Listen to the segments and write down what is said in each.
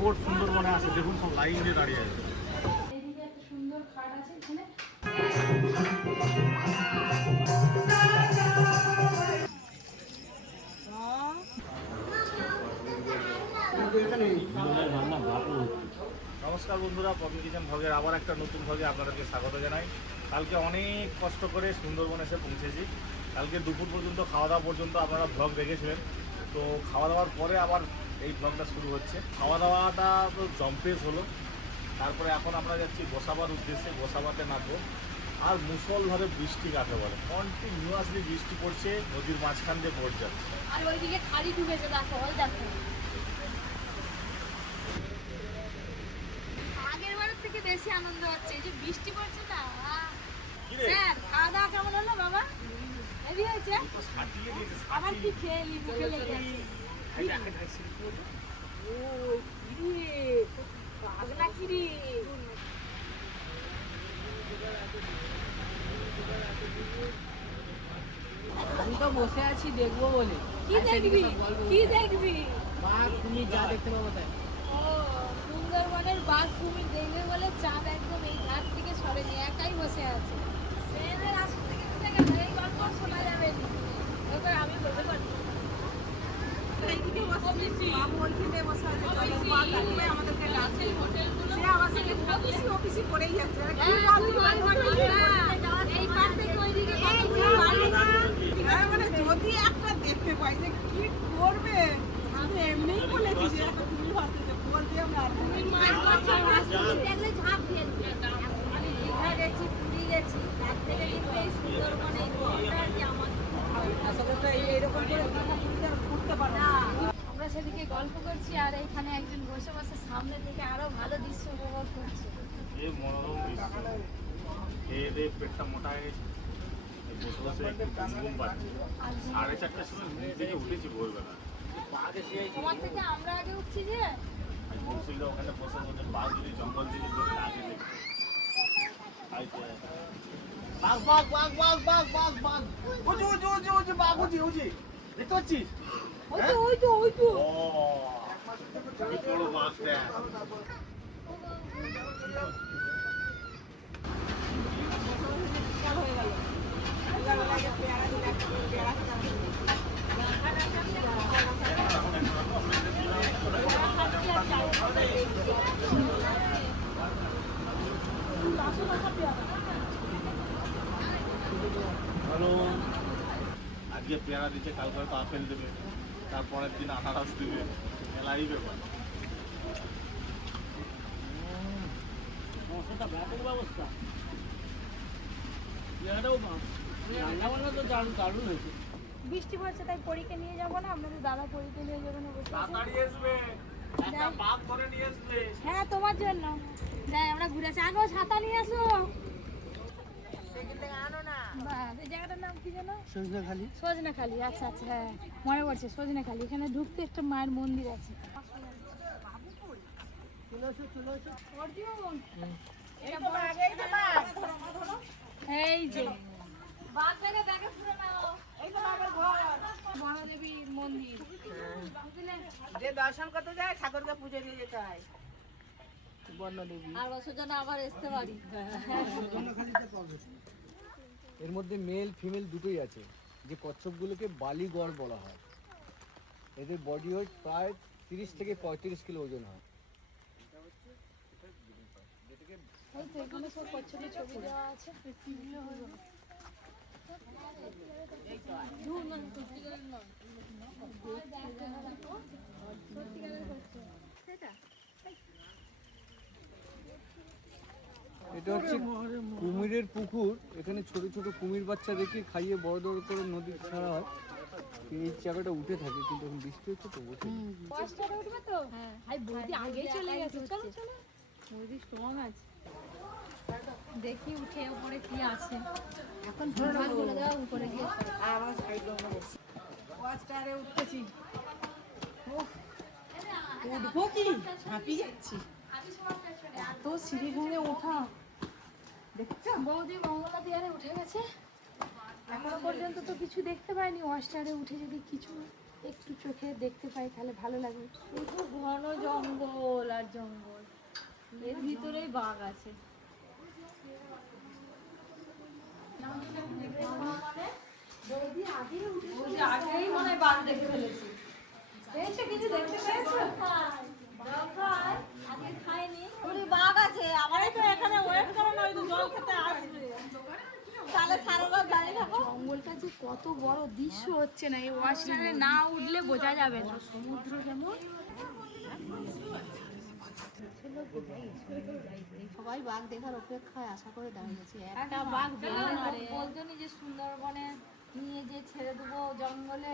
Boat সুন্দরবনে আছে, দেখুন সব লাইন দিয়ে দাঁড়িয়ে আছে। এদিকে একটা সুন্দর খাট আছে এখানে। নমস্কার বন্ধুরা, পপি কিচেন ভ্লগের আবার একটা নতুন ভ্লগে আপনাদেরকে স্বাগত জানাই। কালকে অনেক কষ্ট করে সুন্দরবন এসে পৌঁছেছি। কালকে দুপুর পর্যন্ত খাওয়া দাওয়া পর্যন্ত আপনারা ভ্লগ দেখেছিলেন। তো খাওয়া দাওয়ার পরে আবার এই ভ্লগটা শুরু হচ্ছে। খাওয়া দাওয়াটা তো জম্পেস হলো। তারপরে এখন আমরা যাচ্ছি গোসাবার উদ্দেশ্যে, গোসাবাতে নামবো। আর মুষলধারে বৃষ্টি কাকে বলে, কন্টিনিউয়াসলি বৃষ্টি পড়ছে, নদীর মাঝখান দিয়ে বোট যাচ্ছে। আর ওইদিকে খালি ডুবেছে, দেখো ওই দেখো। আগের বারের থেকে বেশি আনন্দ হচ্ছে, এই যে বৃষ্টি পড়ছে না। স্যার খাওয়া দাওয়া কেমন হলো বাবা? হেভি হয়েছে। আবার কি খেলি মুখে লেগে ও ইরে পাগলা কিরে। আমি তো বসে আছি দেখবো বলে। কি দেখবি? কি দেখবি? বাঘ কুমির যা দেখতে পাবো তাই। ও সুন্দরবনের বাঘ কুমির দেখবে বলে চাঁদ একদম এই ঘাট থেকে সরেনি, একাই বসে আছে। ট্রেনের রাস্তা থেকে উঠে গেল, এই গল্প শোনা যাবে না। ওকে আমি বলতে পারি যদি একটা দেখতে পাই যে কি করবে, এমনি বলেছি যে একটা তুমি ভাবতে বলতে আমরা গেছি, পুরী গেছি, তার থেকে কিন্তু এই সুন্দরবনে এইরকম করে ঘুরতে পারে না। আমরা সেদিকে গল্প করছি আর এখানে একজন বসে বসে সামনে থেকে আরো ভালো দৃশ্য উপভোগ করছে। এই মনোরম দৃশ্য, খেয়ে পেটটা মোটা হয়ে গেছে, বসে বসে একটু ঘুম পাচ্ছে। 4:30টার সময় ঘুম থেকে উঠেছি ভোরবেলা। তোমার থেকে আমরা আগে উঠছি যে। বলছিল ওখানে বসে বসে বাঘ যদি জঙ্গল থেকে যদি আগে দেখতে। বাঘ বাঘ বাঘ বাঘ বাঘ বাঘ বাঘ উঁচু উঁচু উঁচু উঁচু বাঘ উঁচু উঁচু দেখতে পাচ্ছিস? ওই তো ও বড় বাঘটা। আজকে পেয়ারা দিচ্ছে, কালকে হয়তো আপেল দেবে, তারপরের দিন আনারস দেবে, মেলাই ব্যাপার। ব্যাপক ব্যবস্থা। পেয়ারাটাও রান্না বান্না তো দারুণ হয়েছে। বৃষ্টি পড়ছে তাই পরীকে নিয়ে যাবো না, আপনাদের দাদা পরীকে নিয়ে যাবে না বসে আছে। তাড়াতাড়ি আসবে, একটা বাঘ ধরে নিয়ে আসবে। হ্যাঁ তোমার জন্য। যাই আমরা ঘুরে আসি, আগেও ছাতা নিয়ে আসো। এই জায়গাটার নাম কি জানো? সজনাখালি। সজনাখালি, আচ্ছা আচ্ছা, হ্যাঁ মনে পড়ছে সজনাখালি। এখানে ঢুকতে একটা মায়ের মন্দির আছে। অর্জুন, এই যে বাঘটাকে দেখে পুরো নাও। বনদেবীর মন্দির, বুঝলে? যে দর্শন করতে যায় ঠাকুরকে পুজো দিয়ে যেতে হয়। বর্ণদেবী আর বছর জন্য আবার আসতে পারি। এর মধ্যে মেল ফিমেল দুটোই আছে। যে কচ্ছপগুলোকে বালিগড় বলা হয়, এদের বডি ওয়েট প্রায় 30 থেকে 35 কিলো ওজন হয়। ওই তো এখানে সব কচ্ছপের ছবি দেওয়া আছে। এটা হচ্ছে কুমিরের পুকুর। এখানে ছোট ছোট কুমির বাচ্চা রেখে খাইয়ে বড় বড় করে নদী ছাড়া হয়। এই জায়গাটা উঠে থাকে, কিন্তু এখন বৃষ্টি হচ্ছে তো বসে। কষ্টটা উঠবে তো? হ্যাঁ, আই বৌদি আগেই চলে গেছে। চলো চলো, বৌদি স্ট্রং আছে। দেখি উঠে উপরে কি আছে। এখন ভুলভাল বলে দাও, উপরে গিয়ে আমার সাইড আমরা বসে ওয়াচটারে উঠতেছি। উঠবো কি হাঁপিয়ে যাচ্ছি, এত সিঁড়ি ভেঙে ওঠা। দেখছো বৌদি মঙ্গলা দিয়ারে উঠে গেছে, এখনো পর্যন্ত তো কিছু দেখতে পাইনি। ওয়াস্টারে উঠে যদি কিছু একটু চোখে দেখতে পাই তাহলে ভালো লাগবে। শুধু ঘন জঙ্গল আর জঙ্গল, এর ভিতরেই বাঘ আছে। আগেই মনে হয় বাঘ দেখে ফেলেছি। পেয়েছো কিছু দেখতে পেয়েছো? আগে খাইনি। ওরে বাঘ আছে, আমারই তো এখানে ওয়েট করে না, ওই তো জল খেতে আসবে। তাহলে সারা রাত দাঁড়িয়ে থাকো। জঙ্গলটা যে কত বড় দৃশ্য হচ্ছে না, এই ওয়াশারে না উঠলে বোঝা যাবে না। সমুদ্র যেমন সবাই বাঘ দেখার অপেক্ষায় আশা করে দাঁড়িয়েছি। একটা বাঘ বলতো নি যে সুন্দরবনে নিয়ে যে ছেড়ে দেবো জঙ্গলে,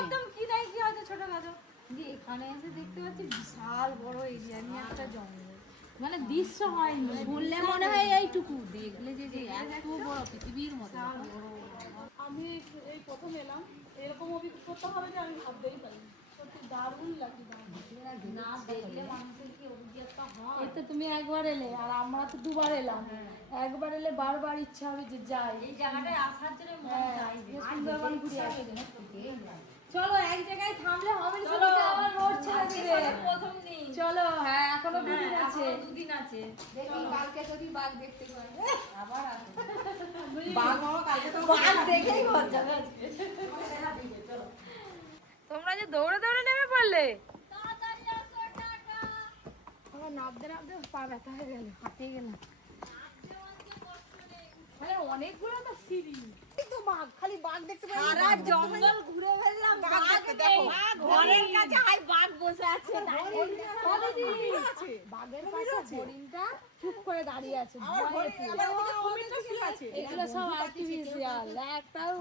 একদম কি নাই কি হয়তো ছোটখাটো, যে এখানে এসে দেখতে পাচ্ছি বিশাল বড় এরিয়া নিয়ে একটা জঙ্গল, মানে দৃশ্য হয়নি। শুনলে মনে হয় এইটুকু, দেখলে যে এত বড় পৃথিবীর মতো। আমি এই প্রথম এলাম, এরকম অভিজ্ঞতা হবে যে আমি ভাবতেই পারি। সত্যি দারুণ লাগে। না দেখলে মানুষের কি অভিজ্ঞতা হয়। এতে তুমি একবার এলে আর আমরা তো দুবার এলাম। একবার এলে বারবার ইচ্ছা হবে যে যাই এই জায়গাটায় আসার জন্য মন চাই যে সুন্দরবন ঘুরে আসি। চলো এক জায়গায় থামলে হবে না, চলো আবার রোড ছেড়ে দিবে প্রথম দিন। চলো হ্যাঁ, এখনো দুদিন আছে, দুদিন আছে। দেখি কালকে যদি বাঘ দেখতে পাই আবার আসো। বাঘ মামা কালকে তো বাঘ দেখেই মজা আছে। তোমরা যে দৌড়ে দৌড়ে নেমে পড়লে, আমার নাবতে নাবতে পা ব্যথা হয়ে গেল, হাঁপিয়ে গেলাম। মানে অনেকগুলো তো সিঁড়ি। তো বাঘ, খালি বাঘ দেখতে পাই। সারা জঙ্গল ঘুরে ফেললাম, বাঘ নেই। ঘরের কাছে হাই বাঘ বসে আছে। বাঘের পাশে হরিণটা চুপ করে দাঁড়িয়ে আছে। এগুলো সব আর্টিফিশিয়াল, একটাও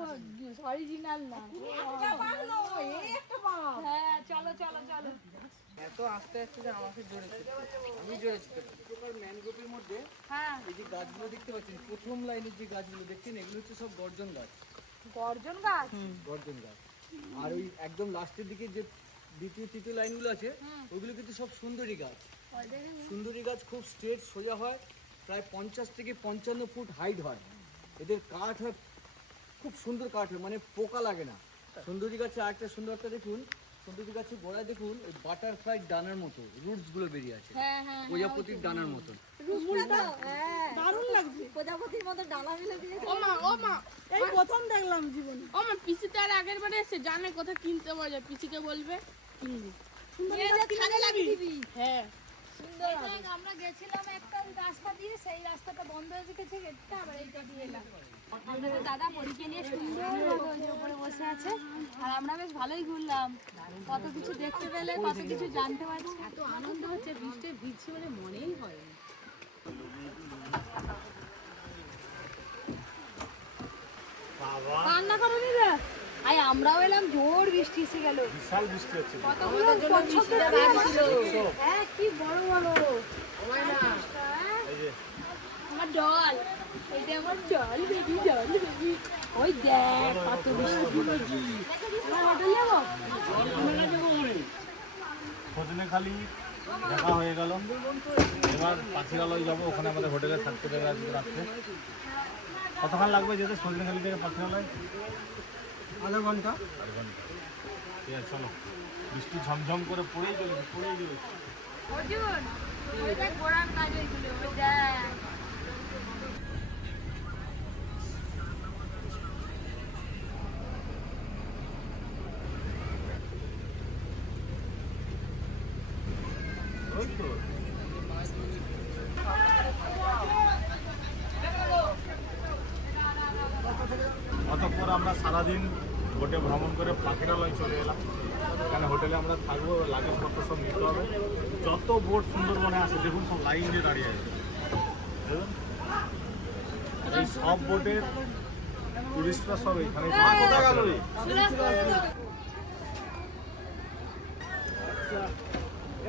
অরিজিনাল না। হ্যাঁ চলো চলো চলো। এত আস্তে আস্তে যে আমাকে জড়েছে, আমি জড়েছি। প্রকার ম্যানগ্রোভের মধ্যে হ্যাঁ এই যে গাছগুলো দেখতে পাচ্ছেন, প্রথম লাইনের যে গাছগুলো দেখছেন, এগুলো হচ্ছে সব গর্জন গাছ। গর্জন গাছ। গর্জন গাছ। আর ওই একদম লাস্টের দিকে যে দ্বিতীয় তৃতীয় লাইনগুলো আছে, ওগুলো কিন্তু সব সুন্দরী গাছ। সুন্দরী গাছ খুব স্ট্রেট সোজা হয়, প্রায় 50 থেকে 55 ফুট হাইট হয়। এদের কাঠ হয় খুব সুন্দর কাঠ হয়, মানে পোকা লাগে না। সুন্দরী গাছে আরেকটা সুন্দরতা দেখুন, সুন্দরী গাছের গোড়ায় দেখুন ওই বাটারফ্লাই ডানার মতো রুটস গুলো বেরিয়ে আছে, হ্যাঁ হ্যাঁ প্রজাপতির ডানার মতো। দারুণ লাগছে। প্রজাপতির মতো ডানা মিলে দিয়ে। ও মা এই প্রথম দেখলাম জীবনে। ও মা পিসি তো আর আগের বারে এসে জানে কোথায় কিনতে পাওয়া যায়, পিসিকে বলবে কিনবি। হ্যাঁ আমরা গেছিলাম একটা রাস্তা দিয়ে, সেই রাস্তাটা বন্ধ হয়ে গেছে, গেটটা আবার এইটা দিয়ে এলাম। আমাদের দাদা পরীক্ষা নিয়ে সুন্দর উপরে বসে আছে, আর আমরা বেশ ভালোই ঘুরলাম। কত কিছু দেখতে পেলে, কত কিছু জানতে পারছি। এত আনন্দ হচ্ছে, বৃষ্টি ভিজছে বলে মনেই হয় না। কান্না করো নি রে? আই আমরাও এলাম, জোর বৃষ্টি এসে গেল। বিশাল বৃষ্টি হচ্ছে। কতগুলো কচ্ছপের ডিম ছিল। হ্যাঁ কি বড় বড়। এই যে আমার ডল, এটা আমার ডল বেবি, ডল বেবি। ওই দেখ কত বৃষ্টি বেবি। আমার হোটেল যাবো? সজনেখালি দেখা হয়ে গেল, এবার পাখিরালয় যাবো। ওখানে আমাদের হোটেলে থাকতে দেবে আজকে রাত্রে। কতক্ষণ লাগবে যেতে সজনেখালি থেকে পাখিরালয়? আধা ঘন্টা। আধ ঘন্টা। ঠিক আছে চলো, বৃষ্টি ঝমঝম করে পড়েই চলেছে, পড়েই চলেছে। অর্জুন ওই দেখ ঘোড়ার কাজ হয়েছিল, ওই দেখ। ওই তো অতঃপর আমরা সারাদিন বোটে ভ্রমণ করে পাখিরালয় চলে এলাম। এখানে হোটেলে আমরা থাকবো, লাগেজপত্র সব নিতে হবে। যত বোট সুন্দরবনে আসে দেখুন, সব লাইন দিয়ে দাঁড়িয়ে আছে। দেখুন এই সব বোটের টুরিস্টরা সব এখানে।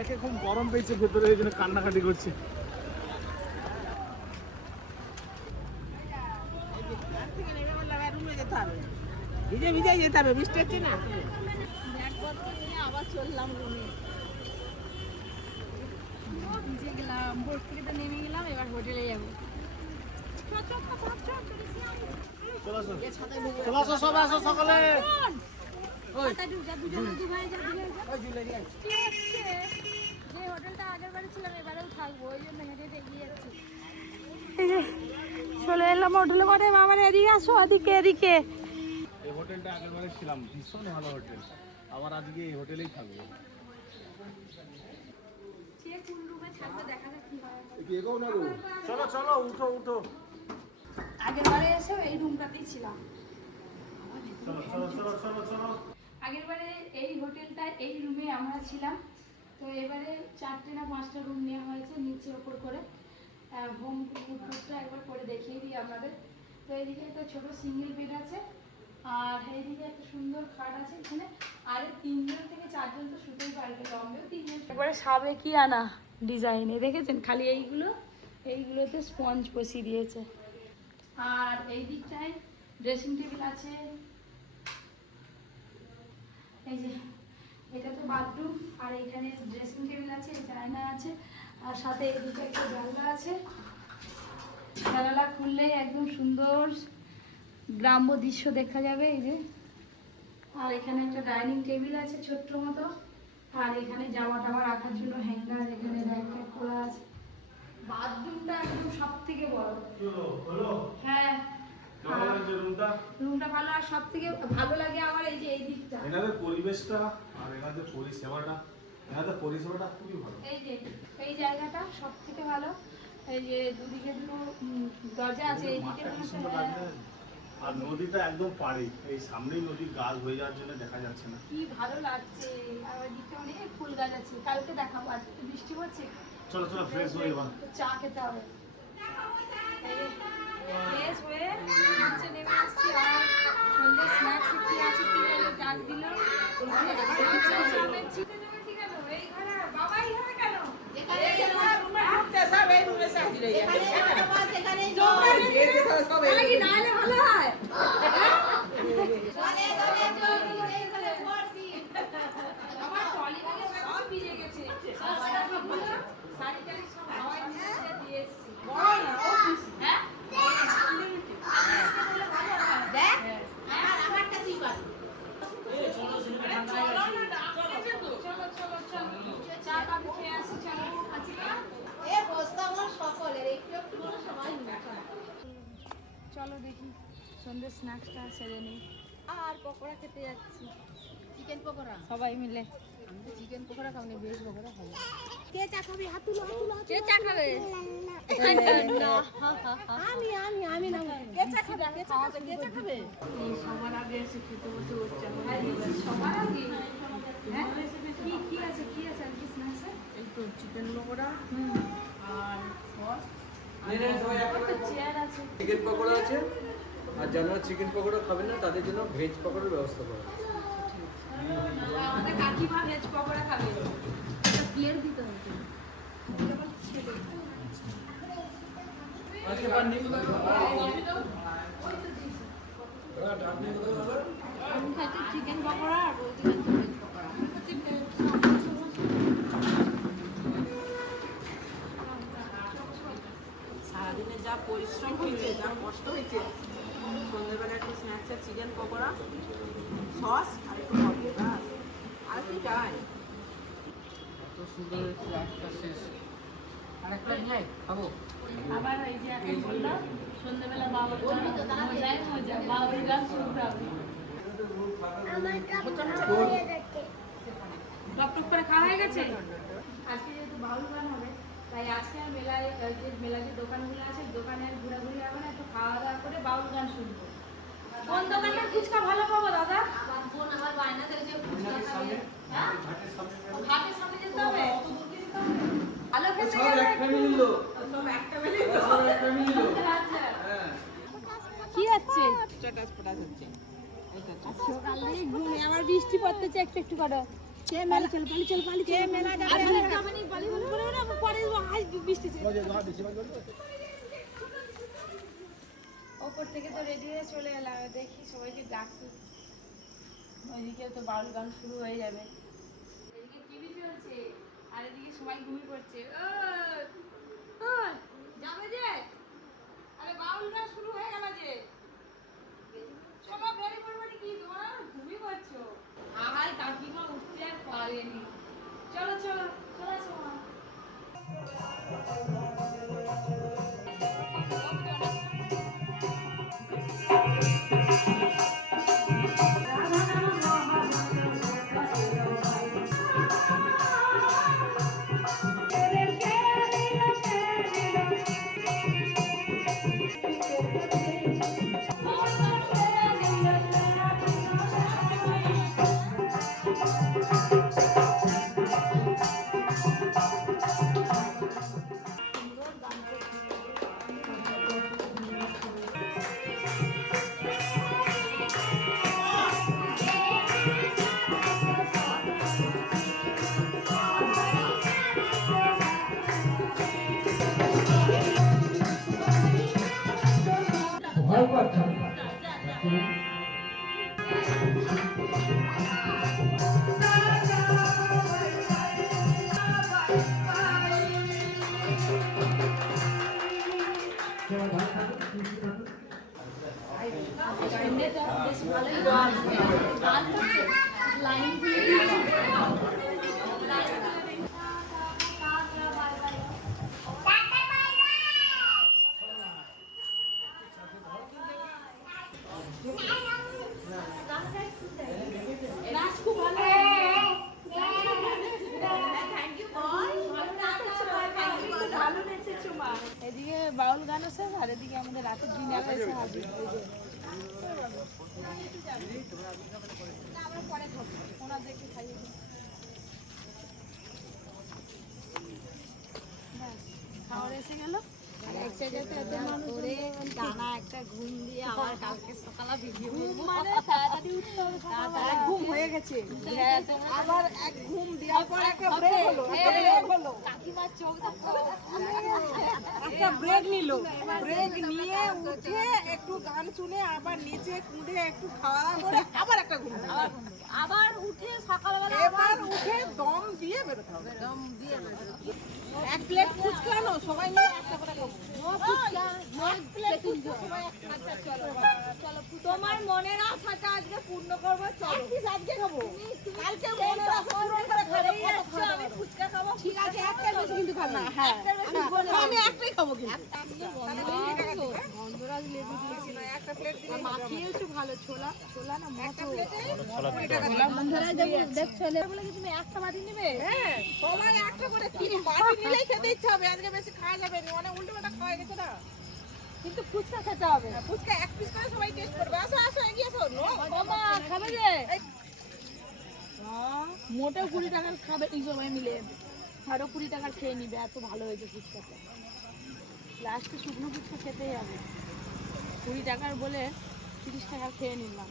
একে খুব গরম পেয়েছে ভেতরে, এই জন্য কান্নাকাটি করছে। ভিজে ভিজে যেতে হবে, বৃষ্টি হচ্ছে না। ব্যাগপত্র নিয়ে আবার চললাম রুমে। ভিজে গেলাম, বোট থেকে তো নেমে গেলাম, এবার হোটেলে যাবো। চলে আসো, চলে আসো, সবাই আসো সকালে। ওই দুজনে দু ভাই যা দুজনে যা। ওই জুয়েলারি আছে। কি হচ্ছে? যে হোটেলটা আগের বারে ছিলাম এবারেও থাকবো, ওই জন্য হেঁটে হেঁটে এগিয়ে যাচ্ছি। এই যে চলে এলাম হোটেলে, মানে আমার এদিকে আসো, এদিকে এদিকে। এই হোটেলটা আগেরবারে ছিলাম, ভীষণ ভালো হোটেল। আবার আজকে এই হোটেলেই থাকবো। সে কোন রুমে থাকবে দেখা যাক কি হয়। চলো চলো, উঠো উঠো। আগের বারে এসেও এই রুমটাতেই ছিলাম। চলো চলো চলো চলো চলো। আগের বারে এই হোটেলটায় এই রুমে আমরা ছিলাম। তো এবারে 4টে না 5টা রুম নেওয়া হয়েছে নিচে ওপর করে। হোম টুরটা একবার করে দেখিয়ে দিই আপনাদের। তো এইদিকে একটা ছোট সিঙ্গেল বেড আছে, আর এইদিকে একটা সুন্দর খাট আছে এখানে। আর 3জন থেকে 4জন তো শুতেই পারবে, লম্বেও 3জন। একবারে সাবেকিয়ানা ডিজাইনে দেখেছেন, খালি এইগুলোতে স্পঞ্জ বসিয়ে দিয়েছে। আর এই দিকটায় ড্রেসিং টেবিল আছে। এই যে এটা তো বাথরুম, আর এখানে ড্রেসিং টেবিল আছে, জানলা আছে, আর সাথে এদিকে একটা জানলা আছে। জানালা খুললেই একদম সুন্দর গ্রাম্য দৃশ্য দেখা যাবে। এই যে, আর এখানে একটা ডাইনিং টেবিল আছে ছোট্ট মতো, আর এখানে জামা টামা রাখার জন্য হ্যাঙ্গার, এখানে র্যাক ট্যাক করা আছে। বাথরুমটা একদম সব থেকে বড়। হ্যাঁ, রুমটা ভালো, আর সব থেকে ভালো লাগে আমার এই যে এই দিকটা, এনাদের পরিবেশটা আর এনাদের পরিষেবাটা খুবই ভালো। এই যে এই জায়গাটা সব থেকে ভালো। এই যে দুদিকে দুটো দরজা আছে, এইদিকে মাঠটা কি সুন্দর লাগছে। আর নদীটা একদম পাড়ে, এই সামনেই নদীর গাছ হয়ে যাওয়ার জন্য দেখা যাচ্ছে না। কি ভালো লাগছে। আর ওইদিকে অনেক ফুল গাছ আছে, কালকে দেখাবো। আজকে তো বৃষ্টি পড়ছে, চলো চলো ফ্রেশ হয়ে এবার। তো চা খেতে হবে। ফ্রেশ হয়ে নিচে নেমে আসছি, আর সন্ধ্যে স্ন্যাক্স কি আছে কি হলো ডাক দিল। এই ঘরে বাবাই হবে কেন? তাহলে কি না এলে ভালো হয়? আমার ট্রলি ব্যাগে সব ভিজে গেছে। শাড়ি টাড়ি সব হাওয়ায় ছেড়ে দিয়ে এসেছি। হ্যাঁ? চলো চলো চলো, চা কাপি খেয়ে আসি। চলো চলো দেখি সন্ধ্যে স্ন্যাক্সটা সেরে নিই। আর পকোড়া খেতে যাচ্ছি, চিকেন পকোড়া। সবাই মিলে আমি তো চিকেন পকোড়া খাবো না, ভেজ পকোড়া খাবো। কে চা খাবে? হাত তুলো, হাত তুলো। কে চা খাবে? আমি না। কে চা খাবে? কে চা খাবে? কে চা খাবে? সবার আগে এসে খেতে বসে হচ্ছে সবার আগে হ্যাঁ কি আছে আর কি স্ন্যাক্স? এই তো চিকেন পকোড়া আর সস। চেয়ার আছে। চিকেন পকোড়া আছে, আর যারা চিকেন পকোড়া খাবেন না তাদের জন্য ভেজ পকোড়ার ব্যবস্থা করা আছে। আমাদের কাকিমা ভেজ পকোড়া খাবে। প্লেট দিতে হবে। আজকে বান্ডি আমি খাচ্ছি চিকেন পকোড়া, আর বলতে খাচ্ছি ভেজ পকোড়া। সারাদিনে যা পরিশ্রম হয়েছে, যা কষ্ট হয়েছে, সন্ধ্যেবেলা একটু স্ন্যাক্সের চিকেন পকোড়া, সস আর একটু কফি, ব্যাস। আর কি চাই? এত সুন্দর রাস্তা শেষ। আরেকটা নিয়ে খাবো। আবার এই যে এখন বললো সন্ধ্যাবেলা বাউল গান, মজাই মজা, বাউল গান শুনতে হবে। টপ টপ করে খাওয়া হয়ে গেছে। আজকে যেহেতু বাউল গান হবে, তাই আজকে আর মেলায় যে দোকানগুলো আছে, দোকানে আর ঘোরাঘুরি হবে না, একটু খাওয়া দাওয়া করে বাউল গান শুনবো। কোন দোকানটা ফুচকা ভালো পাবো দাদা? আমার বোন আমার বায়না থেকে যে ফুচকা খাবে। হ্যাঁ? ও ঘাটের সামনে যেতে হবে? ভালো খেতে সব গেলে এক ফ্যামিলির লোক। সব একটা মিলে সব এক ফ্যামিলির লোক। আচ্ছা। হ্যাঁ। কি হচ্ছে? স্ট্যাটাস পটাস হচ্ছে। সকাল থেকে ঘুমে আবার বৃষ্টি পড়তেছে একটু একটু করে। কে মেলা চল পালি কে মেলা যাবে? আর মেলা যাবে না, পালি বলে না, পরে আজ বৃষ্টি ছিল। ওপর থেকে তো রেডি হয়ে চলে এলাম, দেখি সবাইকে ডাকি। ওইদিকে তো বাউল গান শুরু হয়ে যাবে। এদিকে টিভি চলছে, আর এদিকে সবাই ঘুমিয়ে পড়ছে। ওই যাবে যে? আরে বাউল গান শুরু হয়ে গেল যে। চলো বেরিয়ে পড়বো নাকি? তোমার ঘুমিয়ে পড়ছো। বেশ ভালোই গান করছে লাইন নাচ খুব ভালো ভালো নেচেছো মা। এদিকে বাউল গান আছে আর এদিকে আমাদের রাতের ডিনার আছে হাজির। আমরা পরে খাবো, ওনাদেরকে খাইয়ে দিই। ব্যাস, খাওয়ার এসে গেল। টানা একটা ঘুম দিয়ে আবার কালকে সকালে ভিডিও মানে তাড়াতাড়ি উঠতে হবে। এক ঘুম হয়ে গেছে, আবার এক ঘুম দেওয়ার পর একটা ব্রেক হলো, একটা ব্রেক হলো, কাকিমার চোখ দেখো একটা ব্রেক নিল, ব্রেক নিয়ে উঠে একটু গান শুনে আবার নিচে কুঁদে একটু খাওয়া দাওয়া করে আবার একটা ঘুম, আবার উঠে সকালবেলা এবার উঠে দম দিয়ে বেরোতে হবে। দম দিয়ে বেরোবে। এক প্লেট ফুচকা আনো, সবাই মিলে একটা করে খাবো। আচ্ছা চলো চলো, তোমার মনের আশাটা আজকে পূর্ণ করবো। চলো আজকে খাবো, কালকে মনের আশা পূরণ করে খাবো। আমি ফুচকা খাবো। ঠিক আছে, একটা বেশি কিন্তু খাবো না। হ্যাঁ, আমি একটাই খাবো কিন্তু। গন্ধরাজ লেবু দিয়েছি, একটা প্লেট দিলে মাখিয়েছো ভালো। ছোলা ছোলা না একটা মতো প্লেটে গন্ধরাজ দেখছো বলে কি তুমি একটা বাটি নেবে? হ্যাঁ, সবাই একটা করে তিন বাটি নিলেই খেতে ইচ্ছা হবে। আজকে বেশি খাওয়া যাবে না, অনেক উল্টো পাল্টা খাওয়া গেছে না। কিন্তু ফুচকা খেতে হবে। ফুচকা এক পিস করে সবাই টেস্ট করবে। আসো আসো, এগিয়ে আসো। নো মামা খাবে যে মোটা 20 টাকার খাবে এই সবাই মিলে, আরো 20 টাকার খেয়ে নিবে। এত ভালো হয়েছে ফুচকাটা। লাস্টে শুকনো ফুচকা খেতেই হবে। 20 টাকার বলে 30 টাকা খেয়ে নিলাম।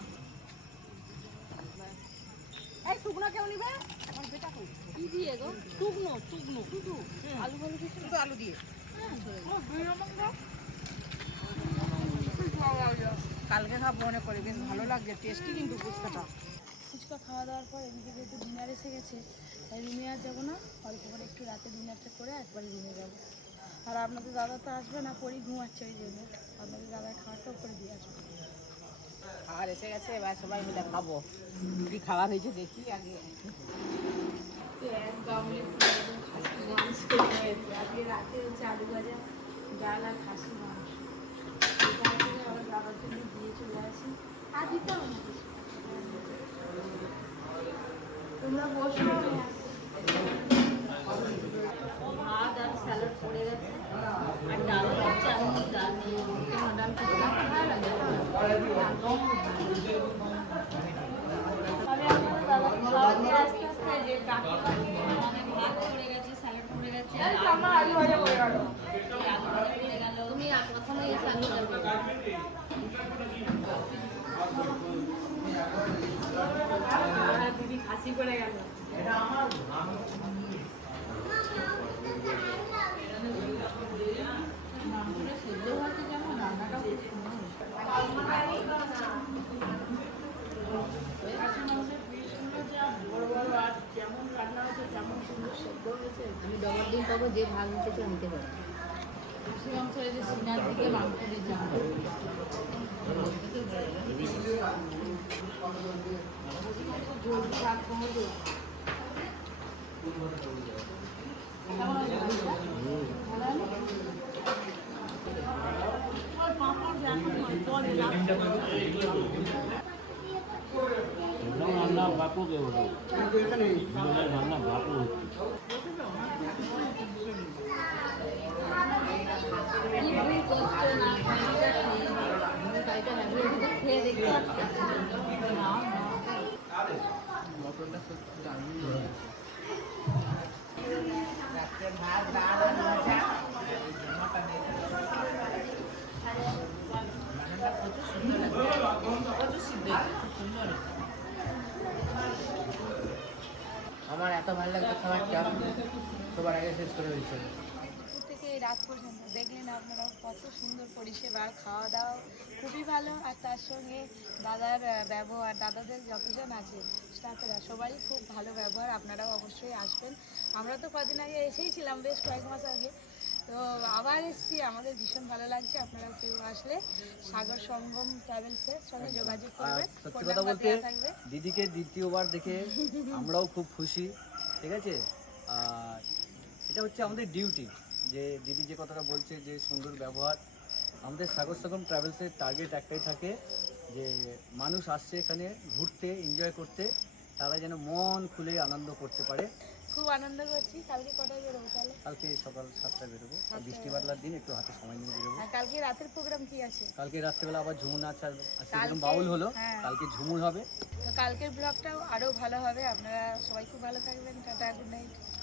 এই শুকনো কেউ নিবে? আমার বেটা কই? কি দিয়ে গো? শুকনো শুকনো শুধু আলু ভালো কিছু শুধু আলু দিয়ে। কালকে খাবো মনে করি, বেশ ভালো লাগছে, টেস্টি কিন্তু ফুচকাটা। ফুচকা খাওয়া দাওয়ার পর এদিকে যেহেতু ডিনার এসে গেছে, তাই রুমে আর যাবো না। অল্প করে একটু রাতে ডিনারটা করে একবারে রুমে যাবো। আর আপনাদের দাদা তো আসবে না, পরেই ঘুমাচ্ছে, ওই জন্য আপনাদের দাদার খাওয়াটাও করে দিয়ে আসবে। খাবার এসে গেছে, এবার সবাই মিলে খাবো। কি খাবার হয়েছে দেখি আগে। আজকে রাতে হচ্ছে আলু ভাজা, ডাল আর খাসি মাংস। আবার দাদার জন্য দিয়ে চলে আসি। আর দিতে হবে না কিছু। তোমরা বসো, আমি আসছি। ভাত আর স্যালাড পড়ে গেছে, আর ডাল হচ্ছে। আমি ডাল নিয়ে ডাল খেতে ভালো লাগে। আমি আপনাদের দাদা খাওয়া দিয়ে আস্তে আস্তে যে কাকিমা মানে ভাত পড়ে গেছে, স্যালাড পড়ে গেছে, আমার আলু ভাজা পড়ে গেল। আলু ভাজা পড়ে গেল। তুমি প্রথমে এসে আলু ভাজা দিদি খাসি পড়ে গেল। সেদ্ধ হচ্ছে যেমন রান্নাটাও খুব সুন্দর। আমি ডবল ডিম পাবো, যে ভাগ নিতে চাও নিতে পারো। কৃষি মাংস হয়েছে সিনার দিকে মাংস দিয়েছে। ঝোল শাক টমেটো কেমন হয়েছে? ভালো হলো? রান্না বাপু কে বলো রান্না বাপু কি ভুল করছো না খাসিটা খেয়ে খাইটা লাগবে খেয়ে দেখতে না মটনটা সত্যি দারুণ রাত্রে ভাত, ডাল, আলু ভাজা, মাটনটা প্রচুর সুন্দর লাগছে, প্রচুর সিদ্ধ হয়েছে, খুব সুন্দর হয়েছে। আমার এত ভালো লাগছে খাবারটা, সবার আগে শেষ করে দিচ্ছে। দুপুর থেকে এই রাত পর্যন্ত দেখলেন আপনারা কত সুন্দর পরিষেবা, আর খাওয়া দাওয়া খুবই ভালো। আর তার সঙ্গে দাদার ব্যবহার, দাদাদের যতজন আছে স্টাফেরা সবারই খুব ভালো ব্যবহার। আপনারাও অবশ্যই আসবেন। আমরা তো কদিন আগে এসেই ছিলাম, বেশ কয়েক মাস আগে। তো আবার এসেছি, আমাদের ভীষণ ভালো লাগছে। আপনারা কেউ আসলে সাগর সঙ্গম ট্রাভেলসের সঙ্গে যোগাযোগ আর করবেন। সত্যি ফোন কথা নাম্বার বলতে দেওয়া থাকবে। দিদিকে দ্বিতীয়বার দেখে আমরাও খুব খুশি, ঠিক আছে। আর এটা হচ্ছে আমাদের ডিউটি, যে দিদি যে কথাটা বলছে যে সুন্দর ব্যবহার। আমাদের সাগর সঙ্গম ট্রাভেলসের টার্গেট একটাই থাকে যে মানুষ আসছে এখানে ঘুরতে, এনজয় করতে, তারা যেন মন খুলে আনন্দ করতে পারে। খুব আনন্দ করছি। কালকে কটায় বেরোবো তাহলে? কালকে সকাল 7টায় বেরোবো, আর বৃষ্টি বাদলার দিন একটু হাতে সময় নিয়ে বেরোবো। আর কালকে রাতের প্রোগ্রাম কি আছে? কালকে রাত্রেবেলা আবার ঝুমুর নাচ আসবে, আজকে যেরকম কালকে- বাউল হলো হ্যাঁ। কালকে ঝুমুর হবে। তো কালকের ব্লগটাও আরও ভালো হবে। আপনারা সবাই খুব ভালো থাকবেন। Tata, good night.